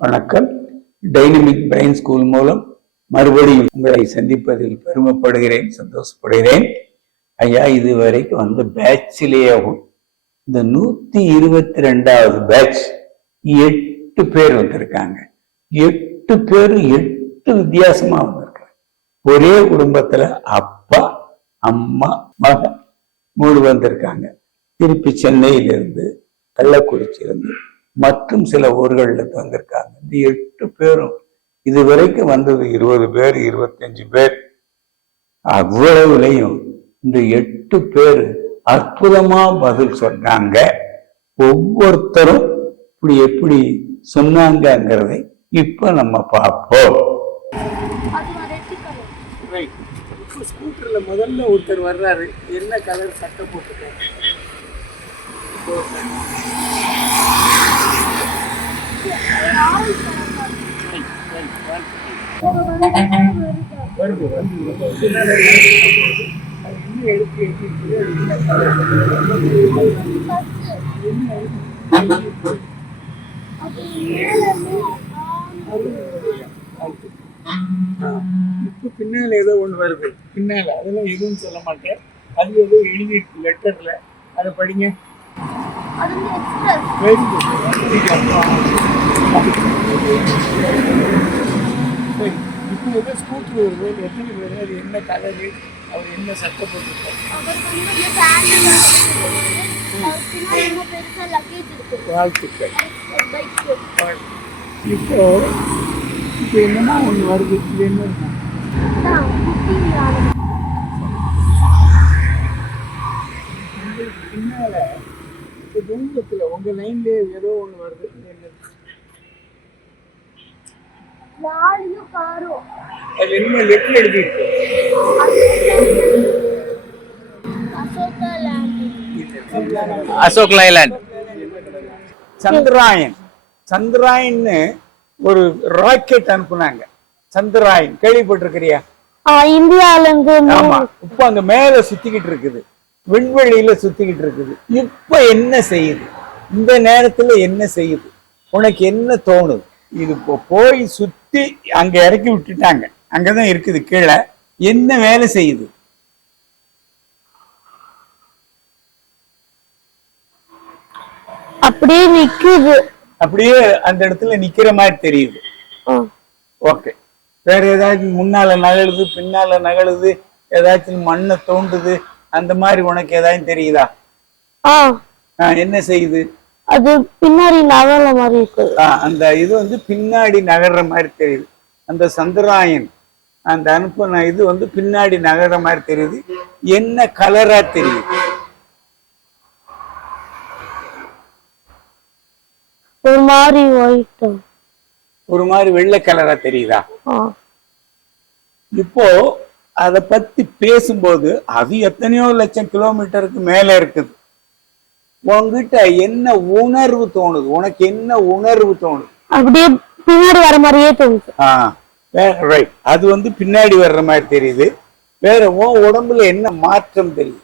வணக்கம். Dynamic brain school மூலம் மறுபடியும் உங்களை சந்திப்பதில் பெருமைப்படுகிறேன், சந்தோஷப்படுகிறேன். ஐயா, இதுவரைக்கும் வந்து பேட்சிலேயே இந்த 122வது பேட்ச் 8 பேர் வந்திருக்காங்க. 8 பேரும் 8 வித்தியாசமா வந்திருக்காங்க. ஒரே குடும்பத்துல அப்பா, அம்மா, மகன் 3 வந்திருக்காங்க. திருப்பி சென்னையிலிருந்து, கள்ளக்குறிச்சியிலிருந்து மற்றும் சில ஊர்களில் வந்திருக்காங்க. இந்த 8 பேரும் இதுவரைக்கும் வந்தது 20 பேர், 25 பேர். அவ்வளவுலையும் இந்த 8 பேர் அற்புதமா பதில் சொன்னாங்க. ஒவ்வொருத்தரும் இப்படி எப்படி சொன்னாங்கிறதை இப்ப நம்ம பார்ப்போம். ஸ்கூட்டர்ல முதல்ல ஒருத்தர் வர்றாரு. என்ன கலர் சட்டை போட்டுருக்காரு? இப்ப பின்னால ஏதோ ஒண்ணு வருது. பின்னால அதெல்லாம் எதுவும் சொல்ல மாட்டேன். அது ஏதோ எழுதி லெட்டர்ல, அதை படிங்க. இப்போ ஏதோ ஸ்கூட்டர் வருது. எத்தனை பேர்? அது என்ன கலரு? அவர் என்ன சட்டை போட்டிருக்காரு? வாழ்த்துக்கள். இப்போ இப்போ என்னன்னா ஒண்ணு வருது. இது என்ன? பின்னால தூரத்துல உங்க லைன்ல ஏதோ ஒண்ணு வருது. என்ன லெட்டர் எழுதி இருக்கு? அசோக் லைலாண்ட். சந்திராயன். சந்திராயன்னு ஒரு ராக்கெட் அனுப்புனாங்க. சந்திராயன் கேள்விப்பட்டிருக்கிறியா? இந்தியால இருந்து. ஆமா, இப்ப அங்க மேல சுத்திக்கிட்டு இருக்குது, விண்வெளியில சுத்திக்கிட்டு இருக்குது. இப்ப என்ன செய்யுது? இந்த நேரத்துல என்ன செய்யுது? உனக்கு என்ன தோணுது? இது போய் சுத்தி அங்க இறக்கி விட்டுட்டாங்க. அங்கதான் இருக்குது கீழே. என்ன வேலை செய்யுது? அப்படியே நிக்குது. அப்படியே அந்த இடத்துல நிக்கிற மாதிரி தெரியுது. ஓகே. வேற ஏதாச்சும் முன்னால நகழுது, பின்னால நகழுது, ஏதாச்சும் மண்ணை தோண்டுது, அந்த மாதிரி உனக்கு ஏதாச்சும் தெரியுதா? என்ன செய்யுது? அது பின்னாடி நகர்ற மாதிரி இருக்கு. அந்த இது வந்து பின்னாடி நகர்ற மாதிரி தெரியுது. அந்த சந்திராயன் அந்த அனுப்புன இது வந்து பின்னாடி நகர்ற மாதிரி தெரியுது. என்ன கலரா தெரியுது? ஒரு மாதிரி ஒயிட், ஒரு மாதிரி வெள்ளை கலரா தெரியுதா? இப்போ அத பத்தி பேசும்போது அது எத்தனையோ லட்சம் கிலோமீட்டருக்கு மேல இருக்குது. உங்ககிட்ட என்ன உணர்வு தோணுது? உனக்கு என்ன உணர்வு தோணுது? அப்படியே பின்னாடி வர மாதிரியே தோணுது. ரைட். அது வந்து பின்னாடி வர்ற மாதிரி தெரியுது. வேற உன் உடம்புல என்ன மாற்றம் தெரியுது?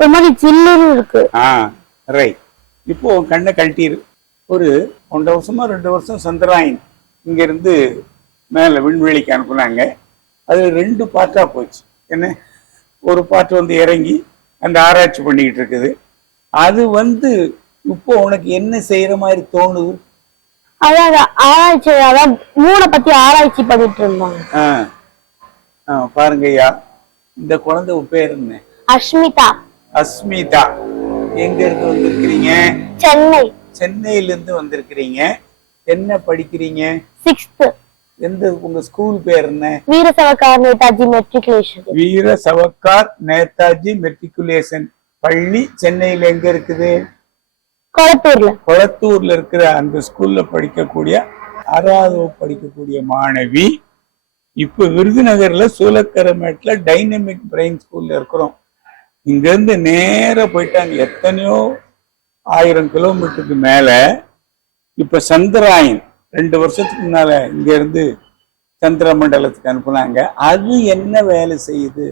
ஒரு மாதிரி சில்லுன்னு இருக்கு. ரைட். இப்போ உன் கண்ணை கழட்டிரு. ஒரு 1.5 வருஷமா 2 வருஷம் சந்திராயன் இங்க இருந்து மேல விண்வெளிக்கு அனுப்புனாங்க. அது 2 பார்ட்டா போச்சு. என்ன, ஒரு பார்ட் வந்து இறங்கி அந்த ஆராய்ச்சி பண்ணிக்கிட்டு இருக்குது. அது வந்து இப்போ உனக்கு என்ன செய்யற மாதிரி தோணுது? அதாவது ஆராய்ச்சி, அதான் மூணை பத்தி ஆராய்ச்சி பண்ணிட்டு இருந்தாங்க. பாருங்க ஐயா, இந்த குழந்தை பேர் என்ன? அஸ்மிதா. அஸ்மிதா. எங்க இருந்து வந்திருக்கிறீங்க? சென்னை. சென்னையில இருந்து வந்திருக்கிறீங்க. என்ன படிக்கிறீங்க? 6th. எந்த உங்க ஸ்கூல் பேர் என்ன? வீர சவக்கார் நேதாஜி மெட்ரிகுலேஷன். வீர சவக்கார் நேதாஜி மெட்ரிகுலேஷன் பள்ளி சென்னையில எங்க இருக்குது? கொளத்தூர்ல. கொளத்தூர்ல இருக்கிற அந்த ஸ்கூல்ல படிக்கக்கூடிய 6வது படிக்கக்கூடிய மாணவி. இப்ப விருதுநகர்ல சூலக்கரமேட்ல டைனமிக் பிரெயின் ஸ்கூல்ல இருக்கிறோம். இங்க இருந்து நேர போயிட்டாங்க. எத்தனையோ 1000 கிலோமீட்டருக்கு மேல. இப்ப சந்திராயன் 2 வருஷத்துக்கு முன்னால இங்க இருந்து சந்திர மண்டலத்துக்கு அனுப்புனாங்க. அது என்ன வேலை செய்யுது?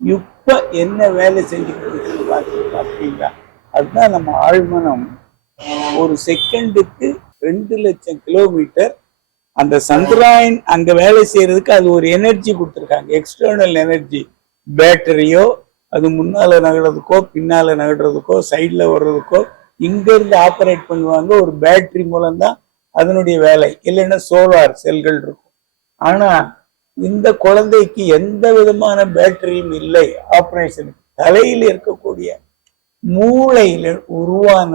இப்ப என்ன வேலை செஞ்சுக்கிட்டு பார்த்தீங்களா? அதுதான் நம்ம ஆழ்மனம். ஒரு செகண்டுக்கு 2 லட்சம் கிலோமீட்டர் அந்த சந்திராயன் அங்க வேலை செய்யறதுக்கு அது ஒரு எனர்ஜி கொடுத்துருக்காங்க, எக்ஸ்டர்னல் எனர்ஜி. பேட்டரியோ அது முன்னால நகர்றதுக்கோ பின்னால நகர்றதுக்கோ சைட்ல வர்றதுக்கோ இங்க இருந்து ஆப்ரேட் பண்ணுவாங்க. ஒரு பேட்டரி மூலம்தான் அதனுடைய வேலை, இல்லைன்னா சோலார் செல்கள் இருக்கும். ஆனா இந்த குழந்தைக்கு எந்த விதமான பேட்டரியும் இல்லை ஆப்ரேஷன். தலையில் இருக்கக்கூடிய மூளையில உருவான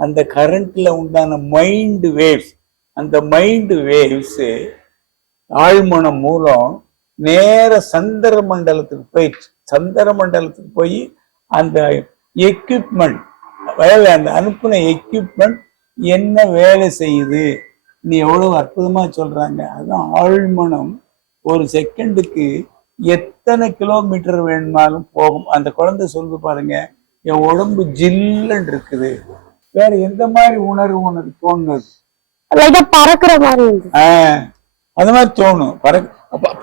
அந்த கரண்ட்ல உண்டான மைண்ட் வேவ்ஸ், அந்த மைண்ட் வேவ்ஸ் ஆழ்மனம் மூலம் நேர சந்திர மண்டலத்துக்கு போயிடுச்சு. சந்திர மண்டலத்துக்கு போய் அந்த எக்யூப்மெண்ட் வேலை, அந்த அனுப்புன எக்யூப்மெண்ட் என்ன வேலை செய்யுது, நீ எவ்வளவு அற்புதமா சொல்றாங்க. அதுதான் ஆழ்மனம் ஒரு செகண்டுக்கு எத்தனை கிலோமீட்டர் வேணுமாலும் போகும். அந்த குழந்தை சொல்லுது பாருங்க, என் உடம்பு ஜில்லுன்னு இருக்குது. வேற எந்த மாதிரி உணர்வு உனக்கு தோணுது? பறக்குற மாதிரி. அது மாதிரி தோணும்.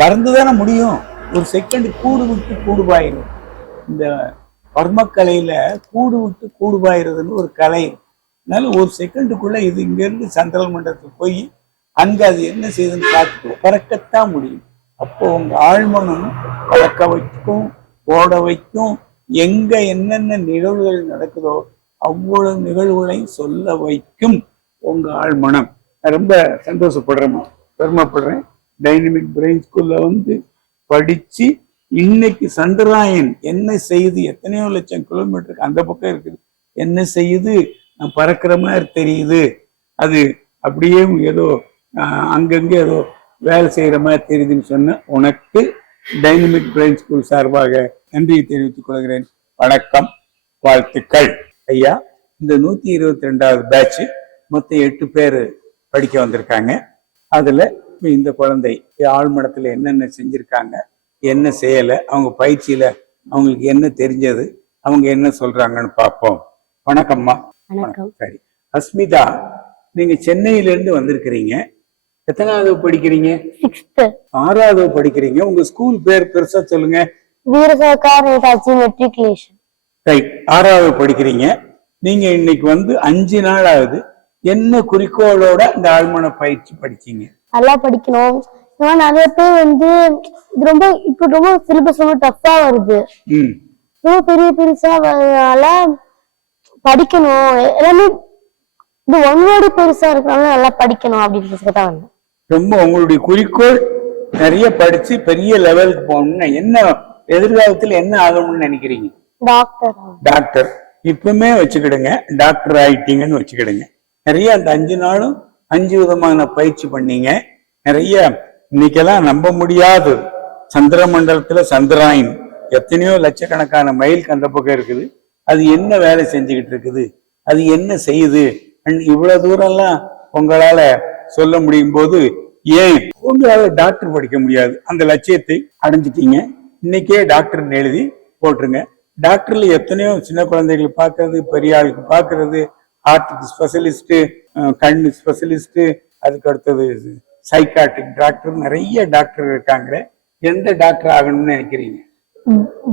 பறந்துதானே முடியும். ஒரு செகண்ட் கூடு விட்டு கூடுபாயிரும். இந்த பர்மக்கலையில கூடு விட்டு கூடுபாயிருதுன்னு ஒரு கலை. அதனால ஒரு செகண்டுக்குள்ள இது இங்க இருந்து சந்திரல் மண்டலத்துக்கு போய் அங்க அது என்ன செய்யுதுன்னு பார்த்துட்டு பறக்கத்தான் முடியும். அப்போ உங்க ஆழ்மனம் பறக்க வைக்கும், ஓட வைக்கும். எங்க என்னென்ன நிகழ்வுகள் நடக்குதோ அவ்வளவு நிகழ்வுகளையும் சொல்ல வைக்கும் உங்க ஆழ்மனம். ரொம்ப சந்தோஷப்படுறேன், பெருமைப்படுறேன். டைனமிக் பிரெயின் ஸ்கூல்ல வந்து படிச்சு இன்னைக்கு சந்திராயன் என்ன செய்யுது, எத்தனையோ லட்சம் கிலோமீட்டருக்கு அந்த பக்கம் இருக்குது, என்ன செய்யுது, நான் பறக்கிற மாதிரி தெரியுது, அது அப்படியே ஏதோ அங்கங்க ஏதோ வேலை செய்யற மாதிரி தெரியுதுன்னு சொன்ன உனக்கு டைனமிக் பிரெயின் ஸ்கூல் சார்பாக நன்றியை தெரிவித்துக் கொள்கிறேன். வணக்கம், வாழ்த்துக்கள். ஐயா, இந்த 122வது பேட்ச் மொத்தம் 8 பேர் படிக்க வந்திருக்காங்க. அதுல இந்த குழந்தை ஆழ்மனத்துல என்னென்ன செஞ்சிருக்காங்க, என்ன செய்யல, அவங்க பயிற்சியில அவங்களுக்கு என்ன தெரிஞ்சது, அவங்க என்ன சொல்றாங்கன்னு பார்ப்போம். வணக்கம்மா. சரி, அஸ்மிதா, நீங்க சென்னையில இருந்து வந்திருக்கிறீங்க. எத்தனாவது படிக்கிறீங்க? 6வது படிக்கிறீங்க. உங்க ஸ்கூல் பேர் பெருசா சொல்லுங்க. வீரசாகர் நேதாஜி மெட்ரிகுலேஷன். ரைட், 6வது படிக்கிறீங்க. நீங்க இன்னைக்கு வந்து 5 நாள் ஆகுது. என்ன குறிக்கோளோட இந்த ஆழ்மன பயிற்சி படிச்சீங்க? நல்லா படிக்கணும். நிறைய பேர் வந்து இது ரொம்ப இப்ப ரொம்ப சிலபஸ் ரொம்ப டஃப்பா வருது, ரொம்ப பெருசா வரதுனால படிக்கணும். எல்லாமே இது ஒன்னோட பெருசா இருக்கிறனால நல்லா படிக்கணும் அப்படின்றதுக்கு தான் வந்தேன். ரொம்ப உங்களுடைய குறிக்கோள் நிறைய படிச்சு பெரிய லெவலுக்கு போகணும்னா என்ன எதிர்காலத்துல என்ன ஆகணும்னு நினைக்கிறீங்க? டாக்டர். டாக்டர் இப்பவுமே வச்சுக்கிடுங்க, டாக்டர் ஆயிட்டீங்கன்னு வச்சுக்கிடுங்க. நிறைய அந்த 5 நாளும் 5 விதமான பயிற்சி பண்ணீங்க. நிறைய இன்னைக்கெல்லாம் நம்ப முடியாது, சந்திர மண்டலத்துல சந்திராயன் எத்தனையோ லட்சக்கணக்கான மைலுக்கு அந்த பக்கம் இருக்குது. அது என்ன வேலை செஞ்சுக்கிட்டு இருக்குது, அது என்ன செய்யுது, இவ்வளவு தூரம்லாம் உங்களால சொல்ல முடியும் போது ஏன் உங்களால டாக்டர் படிக்க முடியாது? அந்த லட்சியத்தை அடைஞ்சிட்டீங்க. இன்னைக்கே டாக்டர் எழுதி போட்டுருங்க. டாக்டர்ல எத்தனையோ சின்ன குழந்தைகளை பார்க்கறது, பெரிய ஆளுக்கு பார்க்கறது, ஹார்ட்டுக்கு ஸ்பெஷலிஸ்ட், கண்ணு ஸ்பெஷலிஸ்ட், அதுக்கு அடுத்தது சைக்காட்ரிக் டாக்டர், நிறைய டாக்டர் இருக்காங்களே. எந்த டாக்டர் ஆகணும்னு நினைக்கிறீங்க?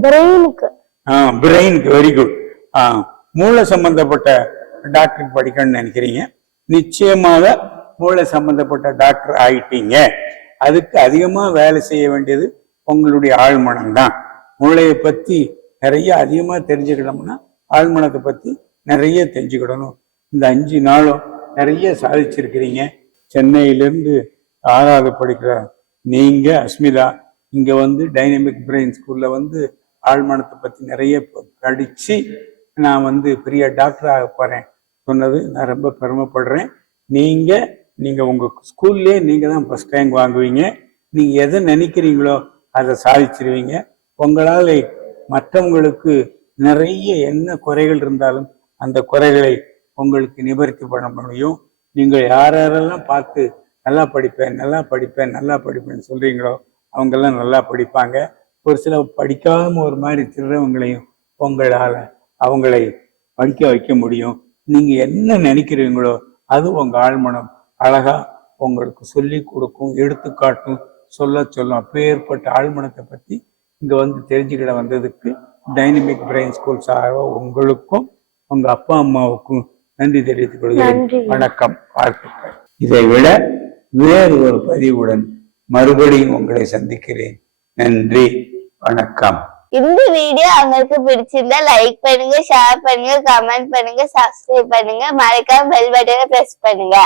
பிரெயினுக்கு. பிரெயினுக்கு. Very good. மூளை சம்பந்தப்பட்ட டாக்டர் படிக்கணும்னு நினைக்கிறீங்க. நிச்சயமாக மூளை சம்பந்தப்பட்ட டாக்டர் ஆயிட்டீங்க. அதுக்கு அதிகமா வேலை செய்ய வேண்டியது உங்களுடைய ஆழ்மனம் தான். மூளையை பத்தி நிறைய அதிகமா தெரிஞ்சுக்கிட்டோம்னா ஆழ்மனத்தை பத்தி நிறைய தெரிஞ்சுக்கிடணும். இந்த 5 நாளும் நிறைய சாதிச்சிருக்கிறீங்க. சென்னையிலிருந்து 6வது படிக்கிற நீங்க அஸ்மிதா இங்க வந்து டைனமிக் பிரெயின் ஸ்கூல்ல வந்து ஆழ்மனத்தை பத்தி நிறைய படிச்சு நான் வந்து பெரிய டாக்டர் ஆக போறேன் சொன்னது நான் ரொம்ப பெருமைப்படுறேன். நீங்க உங்க ஸ்கூல்லே நீங்க தான் ஃபர்ஸ்ட் ரேங்க் வாங்குவீங்க. நீங்க எதை நினைக்கிறீங்களோ அதை சாதிச்சிருவீங்க. உங்களால மற்றவங்களுக்கு நிறைய என்ன குறைகள் இருந்தாலும் அந்த குறைகளை உங்களுக்கு நிவர்த்தி பண்ண முடியும். நீங்கள் யாரெல்லாம் பார்த்து நல்லா படிப்பேன் நல்லா படிப்பேன் நல்லா படிப்பேன்னு சொல்றீங்களோ அவங்கெல்லாம் நல்லா படிப்பாங்க. ஒரு சில படிக்காம ஒரு மாதிரி திருறவங்களையும் உங்களால அவங்களை படிக்க வைக்க முடியும். நீங்க என்ன நினைக்கிறீங்களோ அது உங்க ஆழ்மனம் அழகா உங்களுக்கு சொல்லி கொடுக்கும், எடுத்துக்காட்டும், சொல்லும். அப்பேற்பட்ட ஆழ்மனத்தை பத்தி இங்க வந்து தெரிஞ்சுக்கிட வந்ததுக்கு டைனமிக் பிரெயின் ஸ்கூல் சார்பாக உங்களுக்கும் உங்க அப்பா அம்மாவுக்கும் நன்றி தெரிவித்துக் கொள்கிறேன். வணக்கம், வாழ்த்துக்கள். இதை விட வேறு ஒரு பதிவுடன் மறுபடியும் உங்களை சந்திக்கிறேன். நன்றி, வணக்கம். இந்த வீடியோ உங்களுக்கு பிடிச்சிருந்தா லைக் பண்ணுங்க, ஷேர் பண்ணுங்க, கமெண்ட் பண்ணுங்க, சப்ஸ்கிரைப் பண்ணுங்க, மறக்காம பெல் பட்டனை பிரஸ் பண்ணுங்க.